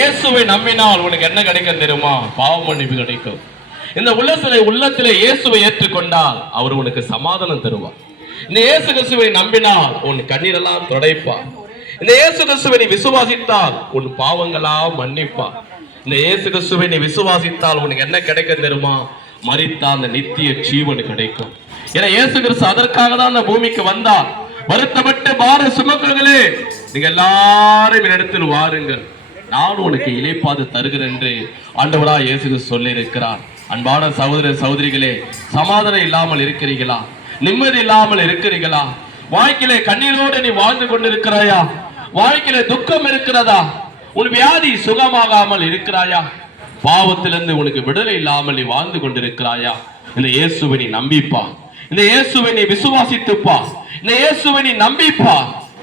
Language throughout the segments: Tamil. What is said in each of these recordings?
இயேசுவை நம்பினால் உனக்கு என்ன கிடைக்கும் தெரியுமா? பாவ மன்னிப்பு கிடைக்கும். இந்த உள்ளத்திலே இயேசுவை ஏற்றுக்கொண்டால் அவர் உனக்கு சமாதானம் தருவார். இந்த இயேசு கிறிஸ்துவை நம்பினால் உன் கண்ணீரெல்லாம் துடைப்பார். இந்த இயேசு கிறிஸ்துவை நீ விசுவாசித்தால் உன் பாவங்களாம் மன்னிப்பார். இந்த இயேசு கிறிஸ்துவை நீ விசுவாசித்தால் உனக்கு என்ன கிடைக்கும் தெரியுமா? மரித்த அந்த நித்திய ஜீவன் கிடைக்கும். ஏன்னா இயேசு கிறிஸ்து அதற்காக தான் அந்த பூமிக்கு வந்தார். வருத்தப்பட்டு பார சுமக்கிறீர்களே, நீங்க எல்லாரும் என்னிடத்தில் வாருங்கள், நான் உனக்கு இளைப்பாது தருகிறேன் என்று ஆண்டவராக இயேசு சொல்லி இருக்கிறார். அன்பான சகோதர சகோதரிகளே, சமாதானம் இல்லாமல் இருக்கிறீர்களா? நிம்மதி இல்லாமல் இருக்கிறீர்களா? வாழ்க்கையிலே கண்ணீரோடு நீ வாழ்ந்து கொண்டிருக்கிறாயா? வாழ்க்கையிலே துக்கம் இருக்கிறதா? உன் வியாதி சுகமாகாமல் இருக்கிறாயா? பாவத்திலிருந்து உனக்கு விடுதலை இல்லாமல் நீ வாழ்ந்து கொண்டிருக்கிறாயா? இந்த இயேசுவை நீ நம்பிப்பா, இந்த இயேசுவை நீ விசுவாசித்துப்பா, இந்த இயேசுவை நீ நம்பிப்பா.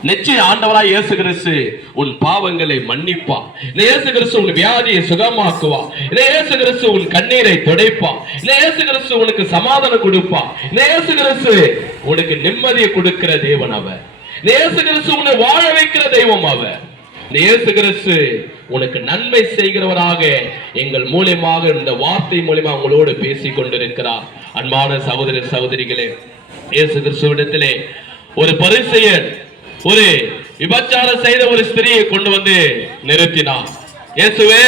நிச்சயம் ஆண்டவராய் இயேசு கிறிஸ்து உன் பாவங்களை மன்னிப்பா. இந்த இயேசு கிறிஸ்து உன் வியாதியை சுகமாக்குவா. இந்த இயேசு கிறிஸ்து உன் கண்ணீரை துடைப்பா. இந்த இயேசு கிறிஸ்து உனக்கு சமாதானம் கொடுப்பா. இந்த இயேசு கிறிஸ்து உனக்கு நிம்மதியை கொடுக்கிற தேவன் அவர். இந்த இயேசு கிறிஸ்து உன்னை வாழ வைக்கிற தெய்வம் அவர். இந்த இயேசு கிறிஸ்து உனக்கு நன்மை செய்கிறவராக எங்கள் மூலியமாக இந்த வார்த்தை மூலியமாக உங்களோடு பேசிக் கொண்டிருக்கிறார். அன்பான சகோதர சகோதரிகளே, இயேசு கிறிஸ்துவிடத்திலே ஒரு பரிசேயர் ஒரு விபச்சாரம் செய்த ஒரு ஸ்திரியை கொண்டு வந்து நிறுத்தினார். இயேசுவே,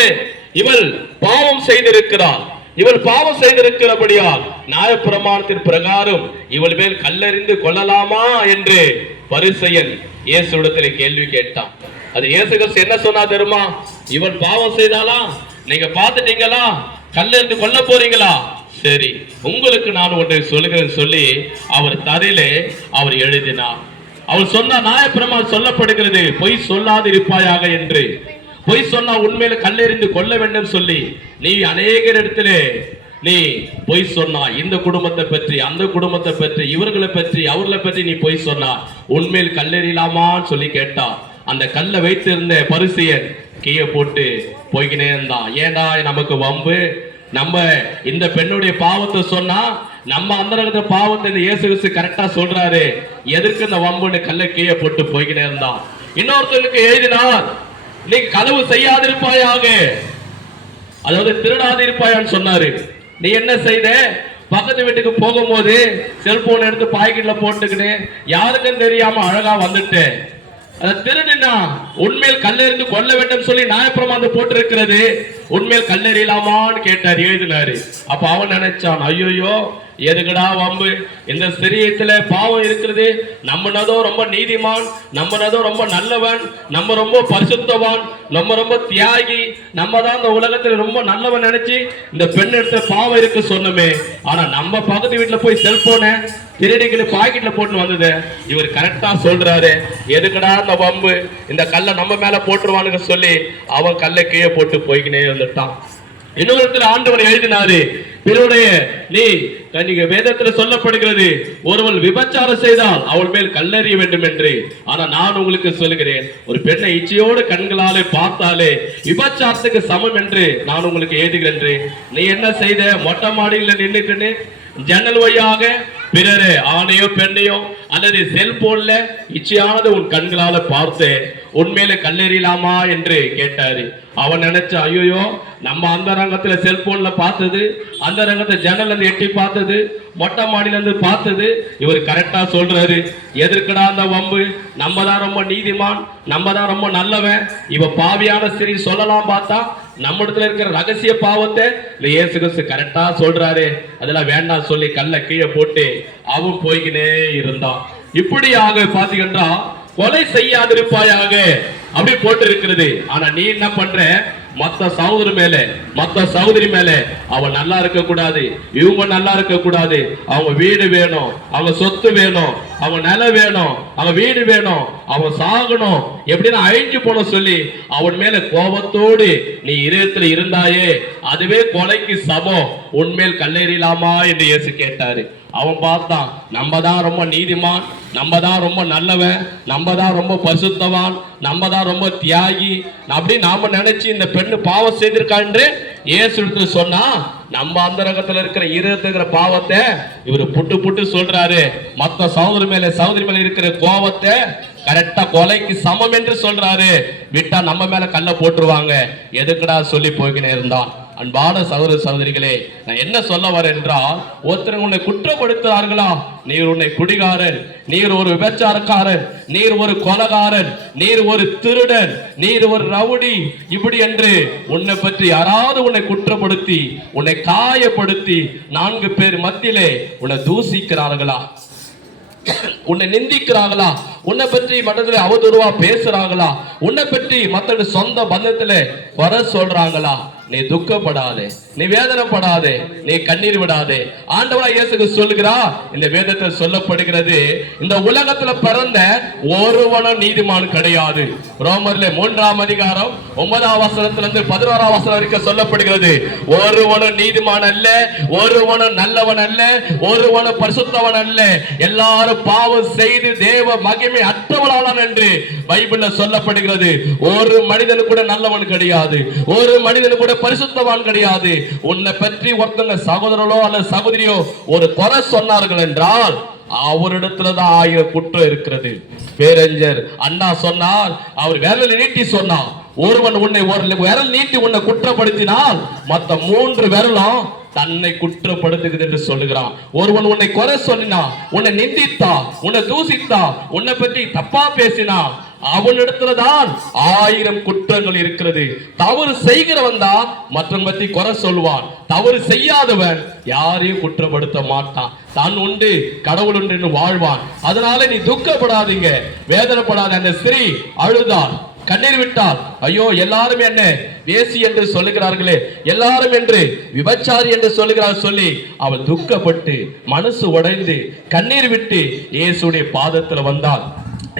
இவள் பாவம் செய்திருக்கிறாள், இவள் பாவம் செய்திருக்கிறபடியால் நியாயப்பிரமாணத்தின் பிரகாரம் இவள் மேல் கல்லெறிந்து கொள்ளலாமா என்று பரிசேயன் இயேசுவிடத்தில் கேள்வி கேட்டான். அது இயேசு கிறிஸ்து என்ன சொன்னா தெரியுமா? இவள் பாவம் செய்தாளா, நீங்க பார்த்துட்டீங்களா, கல்லெறிந்து கொல்ல போறீங்களா? சரி, உங்களுக்கு நான் ஒன்றை சொல்லுகிறேன் சொல்லி அவர் தரையிலே அவர் எழுதினார். அவள் சொன்ன நியாயப்பிரமாணம் சொல்லப்படுகிறது, பொய் சொல்லாது இருப்பாயாக என்று. பொய் சொன்னா உண்மையில கல்லெறிந்து கொள்ள வேண்டும் சொல்லி நீ அநேகர் இடத்திலே நீ பொய் சொன்னா, இந்த குடும்பத்தை பற்றி, அந்த குடும்பத்தை பற்றி, இவர்களை பற்றி, அவர்களை பற்றி நீ பொய் சொன்னா உண்மையில் கல்லெறியலாமான்னு சொல்லி கேட்டா, அந்த கல்லை வைத்திருந்த பரிசேயன் கீழே போட்டு போய்கினே இருந்தான். ஏண்டா நமக்கு வம்பு, நம்ம இந்த பெண்ணுடைய பாவத்தை சொன்னா நம்ம அந்த பாவத்தை இந்த இயேசு கிறிஸ்து கரெக்டா சொல்றாரு, எதற்கு இந்த வம்புன்னு கல்லை கீழே போட்டு போய்கினே இருந்தான். இன்னொருத்தருக்கு எழுதினார், நீ களவு செய்யாதிருப்பாயாக, அதாவது திருடாதிருப்பாயான்னு சொன்னாரு. நீ என்ன செய்த? பக்கத்து வீட்டுக்கு போகும்போது செல்போன் எடுத்து பாக்கெட்ல போட்டுக்கிட்டு யாருக்கும் தெரியாம அழகா வந்துட்டு திருடுனா உண்மையில் கல்லெறிந்து கொள்ள வேண்டும் சொல்லி நியாயப்பிரமாணம் போட்டிருக்கிறது, உண்மையில் கல்லெறியலாமான்னு கேட்டார், எழுதினாரு. அப்ப அவன் நினைச்சான், ஐயோயோ எதுக்குடா வம்பு, இந்த சரீரத்துல பாவம் இருக்கிறது, நம்மனதோ ரொம்ப நீதிமான், நம்மனதோ ரொம்ப நல்லவன், நம்ம ரொம்ப பரிசுத்தவான், நம்ம ரொம்ப தியாகி, நம்ம தான் இந்த உலகத்துல ரொம்ப நல்லவன் நினைச்சு இந்த பெண் எடுத்த பாவம் இருக்கு சொன்னமே. ஆனா நம்ம பக்கத்து வீட்டுல போய் செல்போனை திருடிகளை பாக்கெட்ல போட்டு வந்தது. இவர் கரெக்டா சொல்றாரு, எதுக்குடா இந்த வம்பு, இந்த கல்லை நம்ம மேல போட்டுருவானுங்க சொல்லி அவன் கல்லை கீழே போட்டு போய்கினே வந்துட்டான். இன்னொரு ஆண்டவர் எழுதினாரு, பிறருடைய நீ வேதத்துல சொல்லப்படுகிறது, ஒருவள் விபச்சாரம் செய்தால் அவள் மேல் கல்லெறிய வேண்டும் என்று. ஆனா நான் உங்களுக்கு சொல்லுகிறேன், ஒரு பெண்ணை இச்சையோடு கண்களாலே பார்த்தாலே விபச்சாரத்துக்கு சமம் என்று நான் உங்களுக்கு எழுதுகிறேன். நீ என்ன செய்த? மொட்டை மாடியில் நின்றுட்டு ஜன்னல் வழியாக பிறரு ஆணையோ பெண்ணையோ அல்லது செல்போன்ல இச்சையானது உன் கண்களால பார்த்து உண்மையில கல்லெறியலாமா என்று கேட்டாரு. அவன் நினைச்ச, ஐயோ நம்ம அந்த ரங்கத்துல செல்போன்ல பார்த்தது, அந்த ரங்கத்தை ஜன்னல் இருந்து எட்டி பார்த்தது, மொட்டை மாடியில இருந்து பார்த்தது, இவர் கரெக்டா சொல்றாரு, எதற்கடா அந்த வம்பு, நம்ம தான் ரொம்ப நீதிமான், நம்ம தான் ரொம்ப நல்லவன், இவ பாவியான சரி சொல்லலாம் பார்த்தா நம்ம இடத்துல இருக்கிற ரகசிய பாவத்தை இந்த இயேசு கிறிஸ்து கரெக்டா சொல்றாரு, அதெல்லாம் வேண்டாம் சொல்லி கல்லை கீழே போட்டு அவன் போய்கினே இருந்தான். இப்படியாக பாத்தீங்கன்னா கொலை செய்யாதிருப்பாயாக அப்படி போட்டு இருக்கிறது. ஆனா நீ என்ன பண்ற? மத்த சகோதரி மேல, மத்த சகோதரி மேல அவன் நல்லா இருக்க கூடாது, இவங்க நல்லா இருக்க கூடாது, அவங்க வீடு வேணும், அவங்க சொத்து வேணும், அவங்க நிலம் வேணும், அவங்க வீடு வேணும், அவன் சாகணும், எப்படின்னா அழிஞ்சு போன சொல்லி அவன் மேல கோபத்தோடு நீ இதயத்துல இருந்தாயே, அதுவே கொலைக்கு சமம், உன்மேல் கல்லெறியலாமா என்று இயேசு கேட்டாரு. அவன் பார்த்தான், நம்ம தான் ரொம்ப நீதிமான், நம்ம தான் ரொம்ப நல்லவன், நம்ம தான் ரொம்ப பரிசுத்தவான், நம்ம தான் ரொம்ப தியாகி அப்படி நாம நினைச்சு இந்த பெண்ணு பாவம் செய்திருக்கா என்று இயேசு சொன்னா, நம்ம அந்தரங்கத்துல இருக்கிற இருக்கிற பாவத்தை இவரு புட்டு புட்டு சொல்றாரு. மத்த சகோதரி மேல இருக்கிற கோபத்தை கரெக்டா கொலைக்கு சமம் என்று சொல்றாரு. விட்டா நம்ம மேல கல்ல போட்டுருவாங்க, எதுக்குடா சொல்லி போய்கினே இருந்தான். அன்பான சகோதர சகோதரிகளே, நான் என்ன சொல்ல வரேன் என்றால், ஒருத்தர் உன்னை குற்றப்படுத்துறார்களா, நீர் உன்னை குடிகாரன், நீர் ஒரு விபச்சாரக்காரன், நீர் ஒரு கொலைகாரன், நீர் ஒரு திருடன், நீர் ஒரு ரவுடி, இப்படி என்று உன்னை பற்றி யாராவது உன்னை குற்றப்படுத்தி உன்னை காயப்படுத்தி 4 பேர் மத்தியிலே உன்னை தூசிக்கிறார்களா, உன்னை நிந்திக்கிறாங்களா, உன்னை பற்றி மற்றவர்கள் அவதூறுவா பேசுறாங்களா, உன்னை பற்றி மற்ற சொந்த பந்தத்துல வர சொல்றாங்களா, நீ துக்கப்படாதே, நீ வேதனைப்படாதே, நீ கண்ணீர் விடாதே. ஆண்டவராய் இயேசு சொல்லுகிறா, இந்த வேதத்தில் சொல்லப்படுகிறது, இந்த உலகத்துல பிறந்த ஒருவனும் நீதிமான் கிடையாது. ரோமர்ல 3ஆம் அதிகாரம் 9ஆம் வசனத்திலிருந்து 11ஆம் வசனம் வரைக்கும் சொல்லப்படுகிறது, ஒருவனும் நீதிமான் அல்ல, ஒருவனும் நல்லவன் அல்ல, ஒருவனும் பரிசுத்தவன் அல்ல, எல்லாரும் பாவம் செய்து தேவ மகிமை அற்றவளானான் என்று பைபிள்ல சொல்லப்படுகிறது. ஒரு மனிதனு கூட நல்லவன் கிடையாது, ஒரு மனிதனு கூட பரிசுத்தவான் கிடையாது. உன்னை பற்றி ஒருத்தங்க சகோதரனோ அல்லது சகோதரியோ ஒரு குறை சொன்னார்கள் என்றால் அவரிடத்துலதான் 1000 குற்றம் இருக்கிறது. பேரஞ்சர் அண்ணா சொன்னார், அவர் விரல் நீட்டி சொன்னார், ஒருவன் உன்னை ஒரு விரல் நீட்டி உன்னை குற்றப்படுத்தினால் மற்ற 3 விரலும் தன்னை குற்றப்படுத்துகிறது என்று சொல்லுகிறான். ஒருவன் உன்னை குறை சொல்லினா, உன்னை நிந்தித்தா, உன்னை தூசித்தா, உன்னை பற்றி தப்பா பேசினா, அவனிடத்துலதான் 1000 குற்றங்கள் இருக்கிறது. தவறு செய்கிறவன் தான் மற்றவங்க பத்தி குறை சொல்லுவான், தவறு செய்யாதவன் யாரையும் குற்றப்படுத்த மாட்டான், தான் உண்டு கடவுள் உண்டு என்று வாழ்வான். அதனால நீ துக்கப்படாதீங்க, வேதனைப்படாத. அந்த ஸ்திரீ அழுதாள், கண்ணீர் விட்டால், ஐயோ எல்லாரும் என்ன வேசி என்று சொல்லுகிறார்களே, எல்லாரும் என்று விபச்சாரி என்று சொல்லுகிறார் சொல்லி அவள் துக்கப்பட்டு மனசு உடைந்து கண்ணீர் விட்டு இயேசுடைய பாதத்தில் வந்தாள்.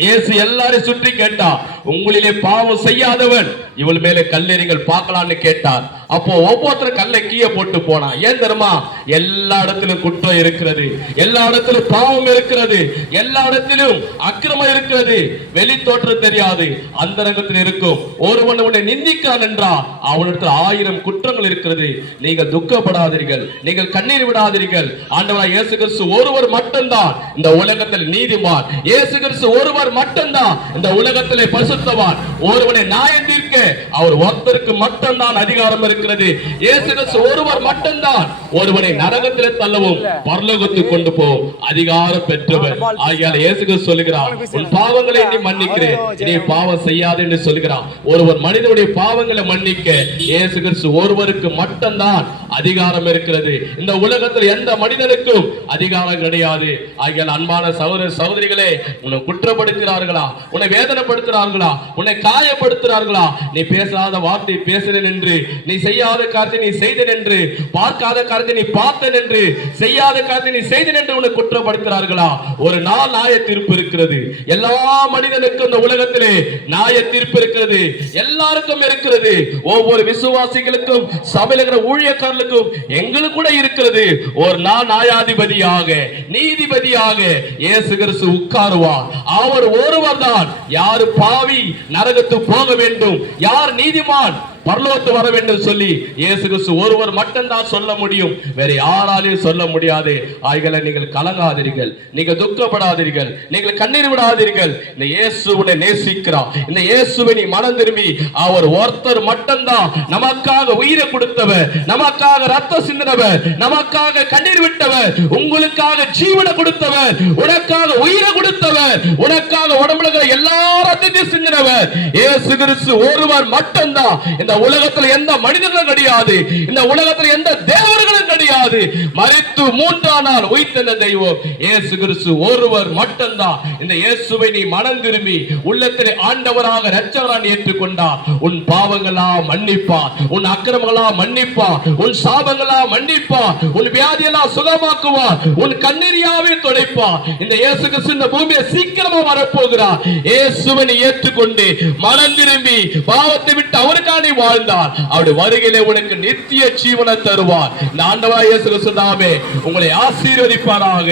இயேசு எல்லாரையும் சுற்றி கேட்டார், உங்களிலே பாவம் செய்யாதவன் இவள் மேலே கல்லெறிங்கள் பார்க்கலான்னு கேட்டார். அப்போ ஒவ்வொருத்தரும் கல்லை கீழே போட்டு போனா. ஏன் தெரியுமா? எல்லா இடத்திலும் குற்றம் இருக்கிறது, எல்லா இடத்திலும் பாவம் இருக்கிறது, எல்லா இடத்திலும் அக்கிரமம் இருக்கிறது. வெளி தோற்றம் தெரியாது, அந்தரங்கத்தில் இருக்கும். ஒருவன் உன்னை நிந்திக்கிறான் என்றால் அவனிடத்தில் 1000 குற்றங்கள் இருக்கிறது. நீங்கள் துக்கப்படாதீர்கள், நீங்கள் கண்ணீர் விடாதீர்கள். ஆண்டவராய் இயேசு கிறிஸ்து ஒருவர் மட்டும்தான் இந்த உலகத்தில் நீதிமான். இயேசு கிறிஸ்து ஒருவர் மட்டும்தான் இந்த உலகத்திலே பரிசுத்தவான். ஒருவனை நியாயம் தீர்க்க அவர் ஒருத்தருக்கு மட்டும்தான் அதிகாரம் இருக்கிறது. இயேசு கிறிஸ்து ஒருவர் மட்டும்தான் ஒருவனை நரகத்திலே தள்ளவும் பரலோகத்துக்கு கொண்டு போகும் அதிகாரம் பெற்றவர். ஆகையால் இயேசு கிறிஸ்து சொல்லுகிறார், உன் பாவங்களை நீ மன்னிக்கிறேன், நீ பாவம் செய்யாது என்று சொல்லுகிறார். ஒருவர் மனிதனுடைய பாவங்களை மன்னிக்க இயேசு கிறிஸ்து ஒருவருக்கு மட்டும்தான் அதிகாரம் இருக்கிறது. இந்த உலகத்தில் எந்த மனிதனுக்கும் அதிகாரம் கிடையாது. ஆகையால் அன்பான சகோதர சகோதரிகளே, உன்னை குற்றப்படுத்துகிறார்களா, உன்னை வேதனைப்படுத்துகிறார்களா, உன்னை காயப்படுத்துகிறார்களா, நீ பேசாத வார்த்தை பேசுறேன் என்று, நீ செய்யாத காரியத்தை நீ செய்தேன் என்று, பார்க்காத காரியத்தை நீ பார்த்தேன் என்று, செய்யாத காரியத்தை நீ செய்தேன் என்று உன்னை குற்றப்படுத்துகிறார்களா? ஒரு நாள் நியாய தீர்ப்பு இருக்கிறது. எல்லா மனிதனுக்கும் இந்த உலகத்திலே நியாய தீர்ப்பு இருக்கிறது, எல்லாருக்கும் இருக்கிறது. ஒவ்வொரு விசுவாசிகளுக்கும், சபையில் இருக்கிற ஊழியக்காரர்களுக்கும், எங்களுக்கு கூட இருக்கிறது. ஒரு நாள் நியாயாதிபதியாக, நீதிபதியாக இயேசு கிறிஸ்து உட்காருவார். அவர் ஒருவர் தான் யாரு பாவி நரகத்து போக வேண்டும், யார் நீதிமான் பரலோகத்து வர வேண்டும் சொல்லி இயேசு கிறிஸ்து ஒருவர் மட்டும்தான் சொல்ல முடியும், வேற யாராலையும் சொல்ல முடியாது. ஆகையால நீங்கள் கலங்காதீர்கள், நீங்கள் துக்கப்படாதீர்கள், நீங்கள் கண்ணீர் விடாதீர்கள். இந்த இயேசுவை நேசிக்கிறார். இந்த இயேசுவை நீ மனம் திரும்பி, அவர் ஒருத்தர் மட்டும்தான் நமக்காக உயிரை கொடுத்தவர், நமக்காக ரத்தம் சிந்தினவர், நமக்காக கண்ணீர் விட்டவர், உங்களுக்காக ஜீவனை கொடுத்தவர், உனக்காக உயிரை கொடுத்தவர், உனக்காக உடம்புல எல்லா ரத்தத்தையும் சிந்தினவர் இயேசு கிறிஸ்து ஒருவர் மட்டும்தான். இந்த உலகத்தில் எந்த மனிதர்களும் கிடையாது, இந்த உலகத்தில் எந்த தேவர்களும் கிடையாது. மரித்து 3ஆம் நாள் உயிர்த்தெழுந்த தெய்வம் இயேசு கிறிஸ்து ஒருவர் மட்டும்தான். இந்த இயேசுவை நீ மனம் திரும்பி உள்ளத்திலே ஆண்டவராக இரட்சகராக ஏற்றுக்கொண்டார், உன் பாவங்களா மன்னிப்பார், உன் அக்கிரமங்களா மன்னிப்பார், உன் சாபங்களா மன்னிப்பார், உன் வியாதியெல்லாம் சுகமாக்குவார், உன் கண்ணீரியாவே துடைப்பார். இந்த இயேசு கிறிஸ்து இந்த பூமியை சீக்கிரமா வரப்போகிறார். இயேசுவை நீ ஏற்றுக்கொண்டு மனம் திரும்பி பாவத்தை விட்டு அவருக்காக வாழ்ந்தார், அவருடைய வருகையிலே உனக்கு நித்திய ஜீவனை தருவார். இந்த ஆண்டவராகிய இயேசு கிறிஸ்து நாமே உங்களை ஆசீர்வதிப்பாராக.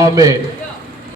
ஆமென்.